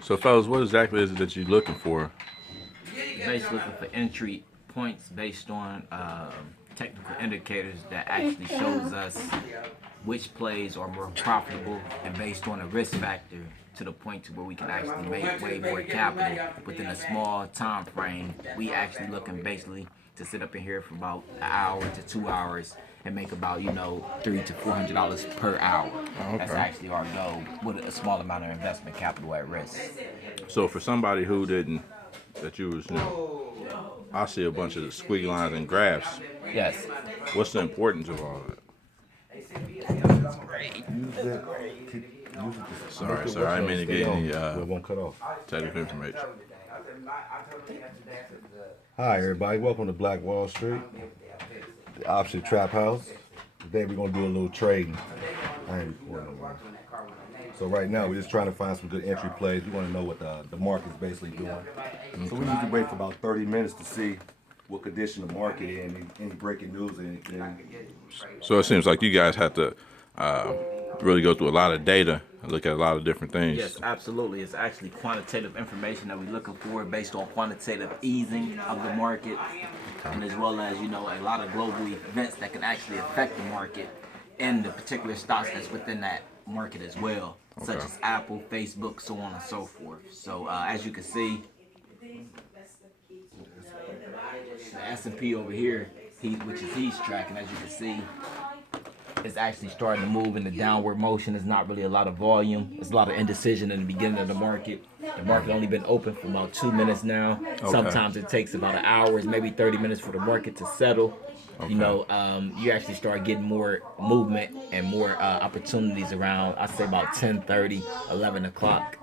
So, fellas, what exactly is it that you're looking for? Basically looking for entry points based on technical indicators that actually shows us which plays are more profitable and based on a risk factor to the point to where we can actually make way more capital within a small time frame. We actually looking basically to sit up in here for about an hour to 2 hours and make about $300 to $400 per hour. Okay. That's actually our goal with a small amount of investment capital at risk. So, for somebody who didn't, that you was, I see a bunch of squiggly lines and graphs. Yes. What's the importance of all that? Sorry, I didn't mean to get any it won't cut off. technical information. Hi, everybody. Welcome to Black Wall Street, the option trap house. Today we're gonna do a little trading. I ain't recording no more. So right now we're just trying to find some good entry plays. We want to know what the market's basically doing. So we usually wait for about 30 minutes to see what condition the market is, any breaking news or anything. So it seems like you guys have to really go through a lot of data and look at a lot of different things. Yes, absolutely. It's actually quantitative information that we're looking for based on quantitative easing of the market, and as well as, a lot of global events that can actually affect the market and the particular stocks that's within that market as well, such as Apple, Facebook, so on and so forth. So as you can see, the S&P over here, which he's tracking, as you can see, it's actually starting to move in the downward motion. There's not really a lot of volume. There's a lot of indecision in the beginning of the market. The market only been open for about 2 minutes now. Okay. Sometimes it takes about an hour, maybe 30 minutes for the market to settle. Okay. You actually start getting more movement and more opportunities around, I'd say about 10:30, 11 o'clock.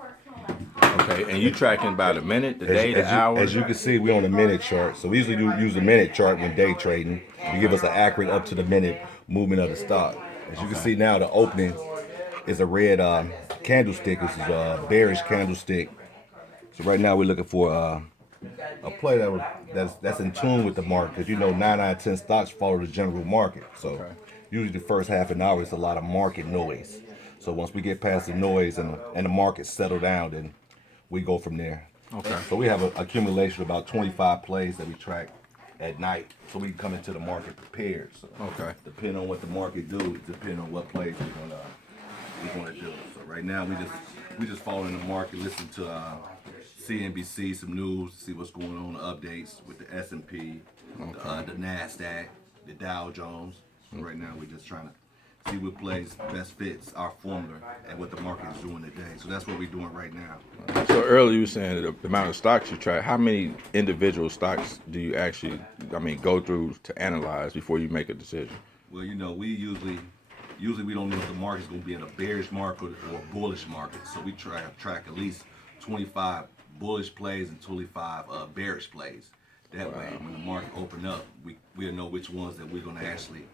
Okay, and you tracking by the minute, the day, the hour? As you can see, we're on a minute chart. So we usually use a minute chart when day trading. You give us an accurate up to the minute movement of the stock. As you can see now, the opening is a red candlestick. This is a bearish candlestick. So right now we're looking for a play that's in tune with the market, because 9 out of 10 stocks follow the general market. So usually the first half an hour is a lot of market noise. So once we get past the noise and the market settle down, then we go from there. Okay. So we have an accumulation of about 25 plays that we track at night, so we can come into the market prepared. So depending on what the market do, depending on what plays we're gonna do. So right now we just following the market, listen to CNBC, some news, see what's going on, updates with the S&P, the Nasdaq, the Dow Jones. So right now we're just trying to see what plays best fits our formula and what the market is doing today. So that's what we're doing right now. So earlier you were saying the amount of stocks you track. How many individual stocks do you actually, go through to analyze before you make a decision? Well, we usually we don't know if the market's going to be in a bearish market or a bullish market. So we track at least 25 bullish plays and 25 bearish plays. That way, when the market open up, we'll know which ones that we're going to actually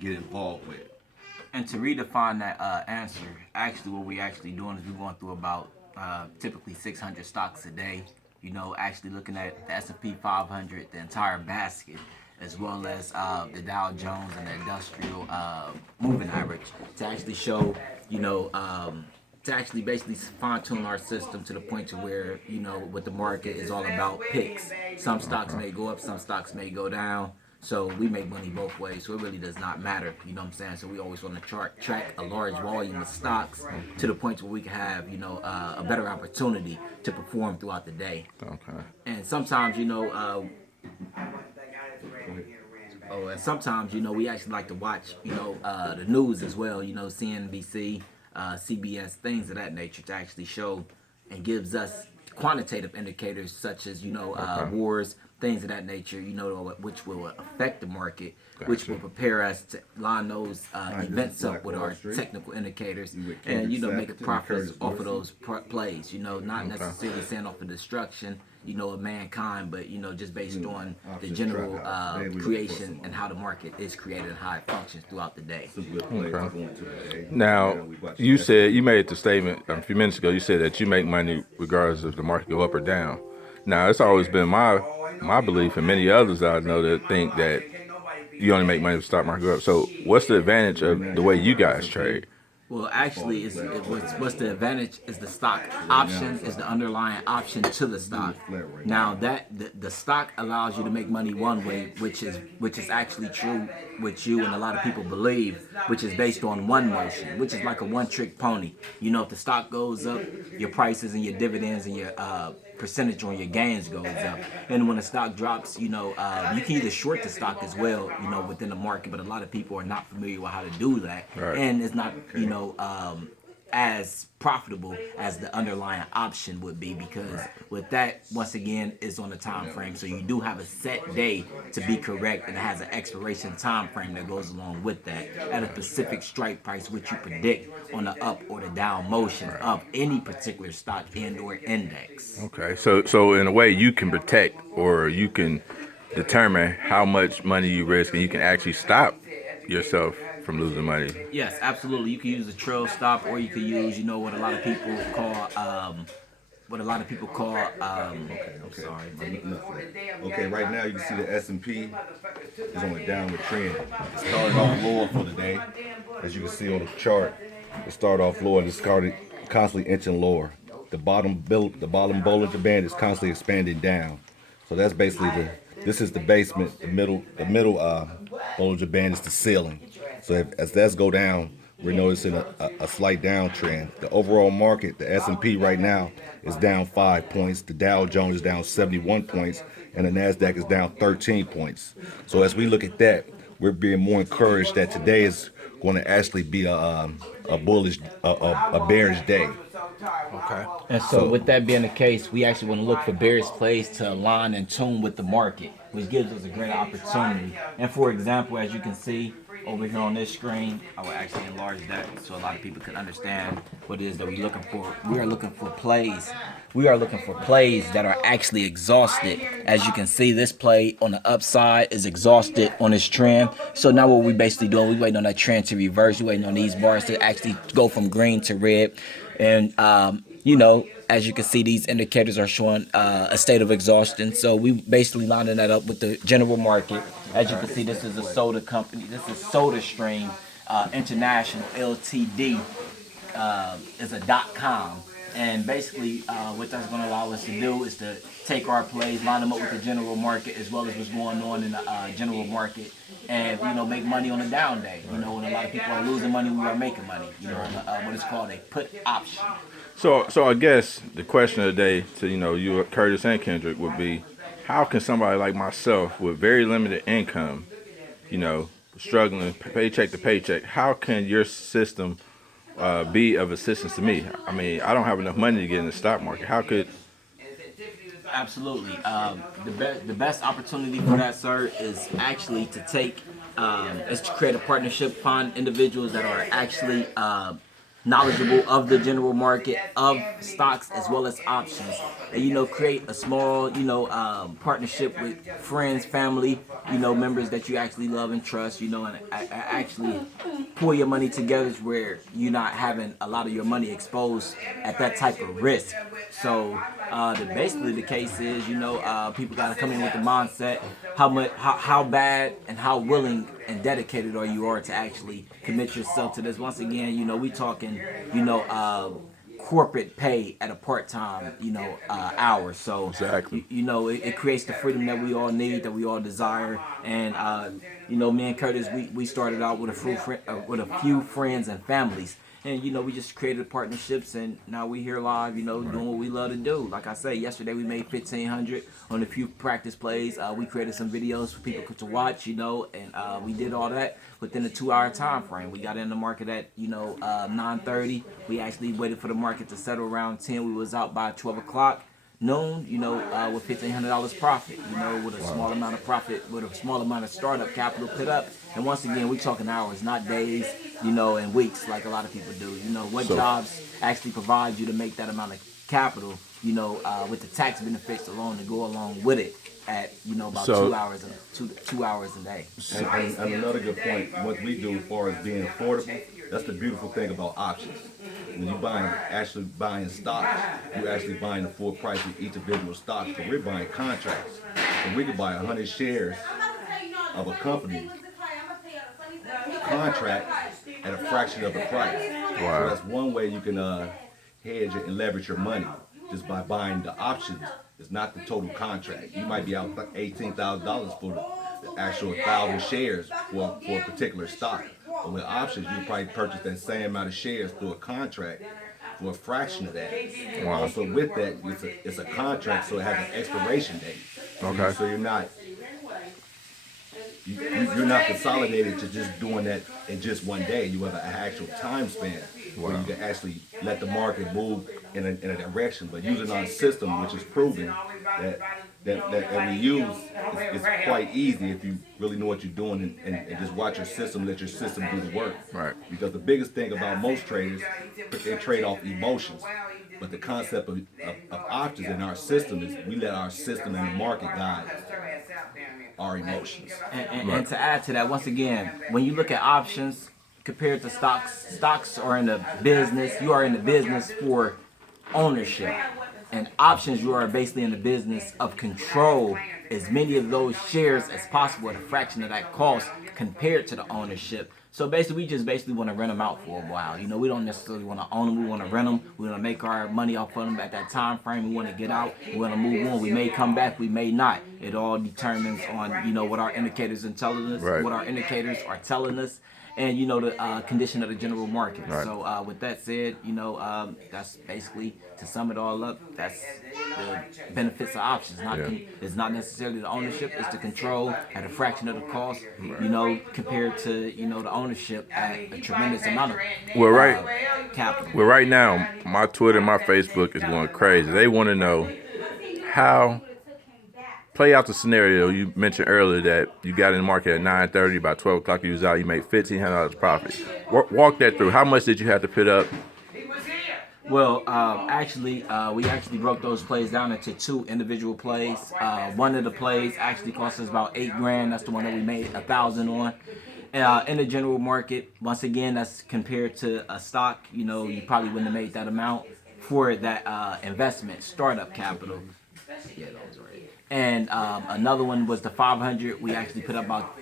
get involved with. And to redefine that answer, actually what we're actually doing is we're going through about typically 600 stocks a day. Actually looking at the S&P 500, the entire basket, as well as the Dow Jones and the industrial moving average, to actually show, to actually basically fine-tune our system to the point to where, what the market is all about picks. Some stocks may go up, some stocks may go down. So we make money both ways, so it really does not matter, you know what I'm saying? So we always want to track a large volume of stocks to the point where we can have, a better opportunity to perform throughout the day. Okay. And sometimes, we actually like to watch, the news as well, CNBC, CBS, things of that nature, to actually show and gives us quantitative indicators such as, wars, things of that nature, which will affect the market, which will prepare us to line those events up with our technical indicators and, make a profit off of those plays, not necessarily saying off of destruction, of mankind, but, just based on the general creation and how the market is created and how it functions throughout the day. Okay. Now, you made the statement a few minutes ago, you said that you make money regardless if the market go up or down. Now, it's always been my belief, and many others that I know that think that you only make money if the stock market goes up. So what's the advantage of the way you guys trade? Well, actually, what's the advantage is the stock option is the underlying option to the stock. Now that the stock allows you to make money one way, which is actually true, which you and a lot of people believe, which is based on one motion, which is like a one-trick pony. You know, if the stock goes up, your prices and your dividends and your percentage on your gains goes up. And when the stock drops, you know, you can either short the stock as well, you know, within the market, but a lot of people are not familiar with how to do that. Right. And it's not, you know, as profitable as the underlying option would be, because with that, once again, is on the time frame. So you do have a set day to be correct, and it has an expiration time frame that goes along with that at a specific strike price, which you predict on the up or the down motion of any particular stock and or index. Okay, so in a way, you can protect or you can determine how much money you risk, and you can actually stop yourself from losing money. Yes, absolutely. You can use a trail stop, or you can use, you know, what a lot of people call Okay, right now you can see the S&P is on a downward trend. It started off lower for the day. As you can see on the chart, it started off lower and it started constantly inching lower. The bottom Bollinger Band is constantly expanding down. So that's basically this is the basement. The middle Bollinger Band is the ceiling. So as that's go down, we're noticing a slight downtrend. The overall market, the S&P right now is down 5 points. The Dow Jones is down 71 points, and the Nasdaq is down 13 points. So as we look at that, we're being more encouraged that today is going to actually be a bearish day. Okay. And so with that being the case, we actually want to look for bearish plays to align and tune with the market, which gives us a great opportunity. And for example, as you can see over here on this screen, I will actually enlarge that so a lot of people can understand what it is that we're looking for. We are looking for plays. We are looking for plays that are actually exhausted. As you can see, this play on the upside is exhausted on this trend. So now what we basically doing, we waiting on that trend to reverse. We waiting on these bars to actually go from green to red. And, you know, as you can see, these indicators are showing a state of exhaustion. So we basically lining that up with the general market. As you can see, this is a soda company. This is SodaStream International Ltd. Is a .com. And basically what that's going to allow us to do is to take our plays, line them up with the general market as well as what's going on in the general market, and, you know, make money on a down day. You know, when a lot of people are losing money, we are making money. You know, what is called a put option. So I guess the question of the day to, you know, you, Curtis and Kendrick, would be, how can somebody like myself with very limited income, you know, struggling paycheck to paycheck, how can your system be of assistance to me? I mean, I don't have enough money to get in the stock market. How could... Absolutely. The best opportunity for that, sir, is actually to is to create a partnership, find individuals that are actually knowledgeable of the general market, of stocks as well as options, and, you know, create a small, you know, partnership with friends, family, you know, members that you actually love and trust, you know, and actually pull your money together where you're not having a lot of your money exposed at that type of risk. So basically the case is, you know, people got to come in with the mindset how bad and how willing and dedicated are to actually commit yourself to this. Once again, you know, we talking, you know, corporate pay at a part-time, you know, hour. So Exactly. you know, it creates the freedom that we all need, that we all desire. And you know, me and Curtis, we started out with a few friends and families. And, you know, we just created partnerships, and now we here live, you know, doing what we love to do. Like I say, yesterday we made $1,500 on a few practice plays. We created some videos for people to watch, you know, and we did all that within a 2-hour time frame. We got in the market at, you know, 9:30. We actually waited for the market to settle around 10. We was out by 12 o'clock. Noon, you know, with $1,500 profit, you know, with a small amount of profit, with a small amount of startup capital put up. And once again, we're talking hours, not days, you know, and weeks like a lot of people do. You know, what jobs actually provide you to make that amount of capital, you know, with the tax benefits alone to go along with it at, you know, about 2 hours a day. And another good point, what we do as far as being affordable, that's the beautiful thing about options. When you're actually buying stocks, you're actually buying the full price of each individual stock. So we're buying contracts. So we could buy 100 shares of a company contract at a fraction of the price. So that's one way you can hedge and leverage your money just by buying the options. It's not the total contract. You might be out $18,000 for the actual 1,000 shares for a particular stock. But with options, you probably purchase that same amount of shares through a contract for a fraction of that. Wow. Also with that, it's a contract, so it has an expiration date. Okay. So you're not consolidated to just doing that in just one day. You have an actual time span where you can actually let the market move in a direction. But using our system, which is proven that we use, it's quite easy if you really know what you're doing and just watch your system, let your system do the work. Right. Because the biggest thing about most traders, they trade off emotions. But the concept of options in our system is we let our system and the market guide our emotions. And to add to that, once again, when you look at options compared to stocks are in the business. You are in the business for ownership, and options you are basically in the business of control as many of those shares as possible at a fraction of that cost compared to the ownership. So basically, we just basically want to rent them out for a while. You know, we don't necessarily want to own them. We want to rent them. We want to make our money off of them at that time frame. We want to get out. We want to move on. We may come back. We may not. It all determines on, you know, what our indicators are telling us, what our indicators are telling us, and, you know, the condition of the general market. Right. So with that said, you know, that's basically, to sum it all up, that's the benefits of options. It's not necessarily the ownership, it's the control at a fraction of the cost, you know, compared to, you know, the ownership at a tremendous amount of capital. Well, right now, my Twitter and my Facebook is going crazy. They want to know how. Play out the scenario you mentioned earlier that you got in the market at 9:30. By 12 o'clock, you was out. You made $1,500 profit. Walk that through. How much did you have to put up? Well, actually, we actually broke those plays down into two individual plays. One of the plays actually cost us about $8,000. That's the one that we made $1,000 on. In the general market, once again, that's compared to a stock. You know, you probably wouldn't have made that amount for that investment startup capital. Yeah, those are it. And another one was the 500. We actually put up about,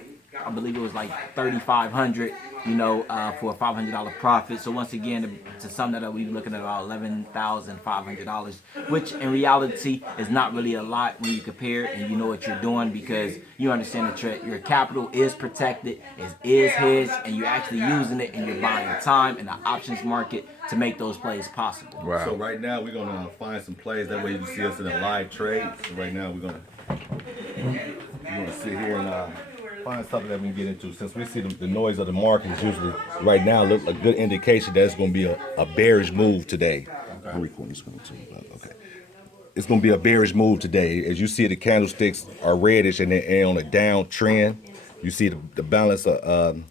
I believe it was like 3,500, you know, for a $500 profit. So once again, to sum that up, we're looking at about $11,500, which in reality is not really a lot when you compare and you know what you're doing, because you understand that your capital is protected, is hedged, and you're actually using it and you're buying time in the options market to make those plays possible. Wow. So right now we're gonna find some plays, that way you can see us in a live trade. So right now we're gonna sit here and find something that we can get into. Since we see the noise of the market is usually right now look a good indication that it's gonna be a bearish move today. Okay. It's gonna be a bearish move today. As you see, the candlesticks are reddish and they're on a down trend. You see the balance of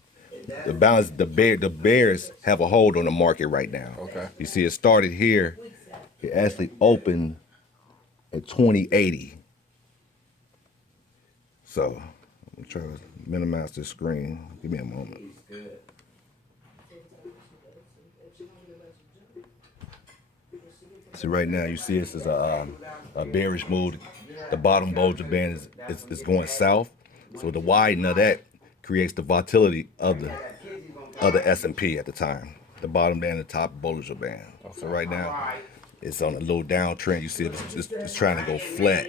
the bears have a hold on the market right now. Okay. You see it started here. It actually opened at 2080. So I'm trying to minimize this screen. Give me a moment. So right now you see this is a bearish move. The bottom Bollinger Band is going south. So the widen of that creates the volatility of the S&P at the time. The bottom band and the top Bollinger Band. So right now it's on a little downtrend. You see it's trying to go flat.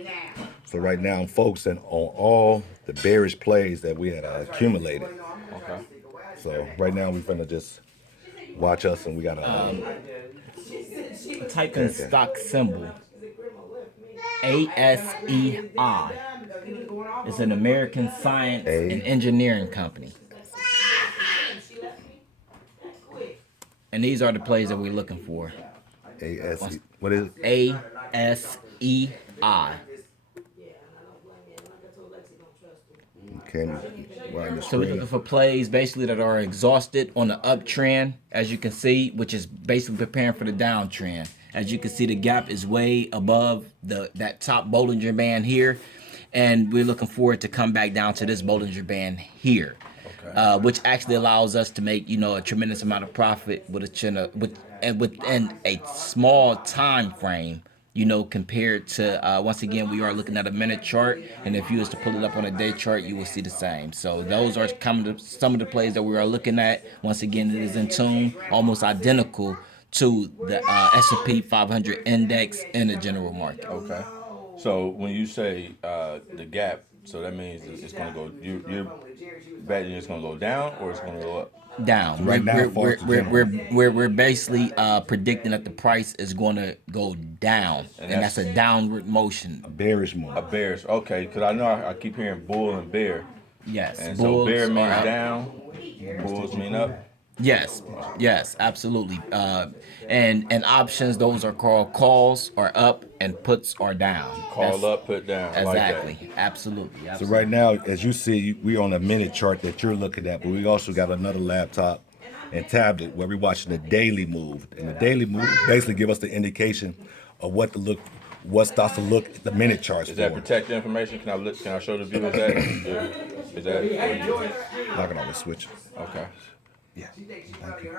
So right now I'm focusing on all the bearish plays that we had accumulated. Okay. So right now we're gonna just watch us, and we gotta Type in stock symbol ASEI. It's an American science and engineering company. And these are the plays that we're looking for. ASE. What is it? ASEI. Okay. So we're looking for plays basically that are exhausted on the uptrend, as you can see, which is basically preparing for the downtrend. As you can see, the gap is way above that top Bollinger Band here, and we're looking for it to come back down to this Bollinger Band here, which actually allows us to make, you know, a tremendous amount of profit within a small time frame you know, compared to once again, we are looking at a minute chart, and if you was to pull it up on a day chart, you will see the same. So those are some of the plays that we are looking at. Once again, it is in tune, almost identical to the S&P 500 index in the general market. Okay. So when you say the gap, so that means it's going to go. You're betting it's going to go down or it's going to go up. Down. So right now, far as the general, We're basically predicting that the price is going to go down, and that's a downward motion. bearish move. A bearish. Okay, because I know I keep hearing bull and bear. Yes, And bulls so bear are means up. down, bulls mean up. Yes, absolutely. And options, those are called calls are up and puts are down. Call up, put down. I Exactly. like that. Absolutely. So right now, as you see, we're on a minute chart that you're looking at, but we also got another laptop and tablet where we're watching the daily move. And the daily move basically give us the indication of what stocks to look at the minute charts Is for. that protected information? Can I show the viewers that? Is that? I can always switch. Okay. Yeah. Thank you.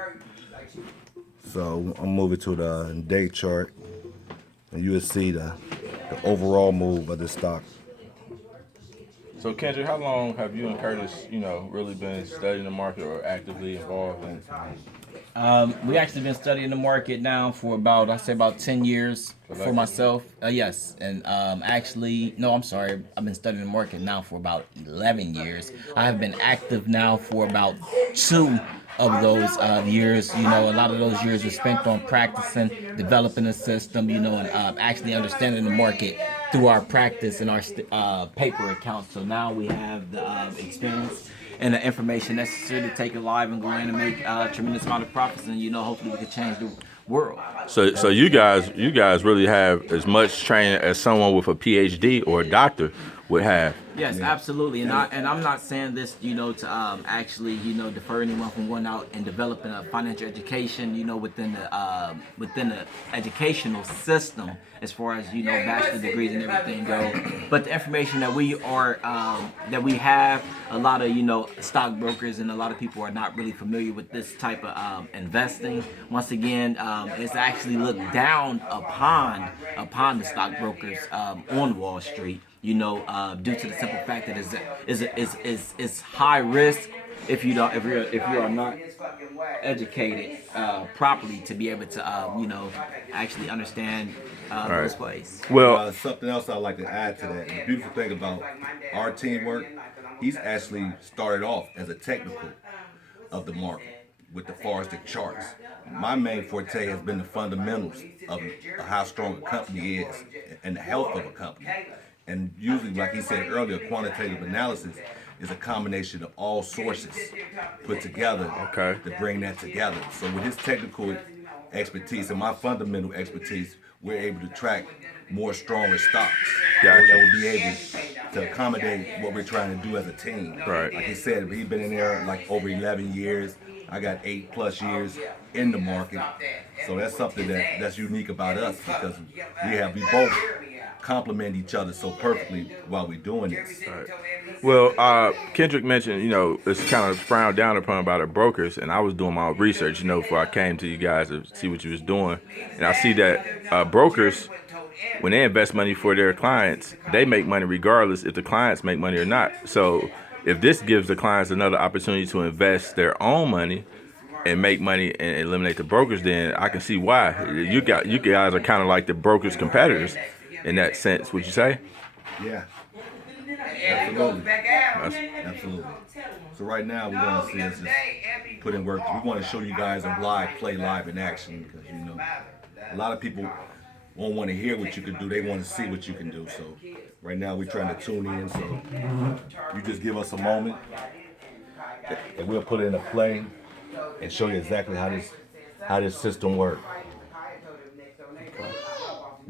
So I'm moving to the day chart, and you will see the overall move of the stock. So Kendrick, how long have you and Curtis, really been studying the market or actively involved in? We actually been studying the market now for about, I say about 10 years for myself. Yes. And actually, no, I'm sorry. I've been studying the market now for about 11 years. I have been active now for about 2 of those years. You know, a lot of those years were spent on practicing, developing a system, and actually understanding the market through our practice and our paper accounts. So now we have the experience and the information necessary to take it live and go in and make a tremendous amount of profits, and hopefully we can change the world. So you guys really have as much training as someone with a PhD or a doctor would have. Yes, absolutely, and I'm not saying this, to actually, defer anyone from going out and developing a financial education, within the educational system, as far as bachelor degrees and everything go. But the information that we have, a lot of stockbrokers and a lot of people are not really familiar with this type of investing. Once again, it's actually looked down upon the stockbrokers on Wall Street. Due to the simple fact that it's high risk if you are not educated properly to be able to actually understand those plays. Well, Something else I'd like to add to that. The beautiful thing about our teamwork, he's actually started off as a technical of the market with the far as the charts. My main forte has been the fundamentals of how strong a company is and the health of a company. And usually, like he said earlier, quantitative analysis is a combination of all sources put together to bring that together. So with his technical expertise and my fundamental expertise, we're able to track more stronger stocks that will be able to accommodate what we're trying to do as a team. Right. Like he said, he's been in there like over 11 years. I got 8+ years in the market. So that's something that's unique about us because we both complement each other so perfectly while we're doing this. Right. Well, Kendrick mentioned, it's kind of frowned down upon by the brokers, and I was doing my own research, before I came to you guys to see what you was doing, and I see that brokers, when they invest money for their clients, they make money regardless if the clients make money or not. So if this gives the clients another opportunity to invest their own money and make money and eliminate the brokers, then I can see why. You guys are kind of like the brokers' competitors in that sense, would you say? Yeah. Absolutely. Absolutely. So right now we're going to see us just put in work. We want to show you guys a play live in action because a lot of people won't want to hear what you can do. They want to see what you can do. So right now we're trying to tune in. So you just give us a moment and we'll put in a play and show you exactly how this system works.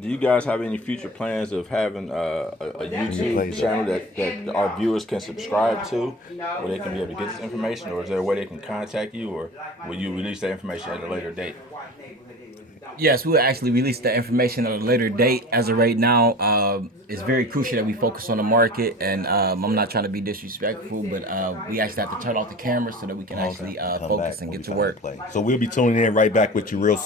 Do you guys have any future plans of having a YouTube channel that our viewers can subscribe to, where they can be able to get this information, or is there a way they can contact you, or will you release that information at a later date? Yes, we'll actually release the information at a later date. As of right now, it's very crucial that we focus on the market, and I'm not trying to be disrespectful, but we actually have to turn off the camera so that we can actually focus and get to work. So we'll be tuning in right back with you real soon.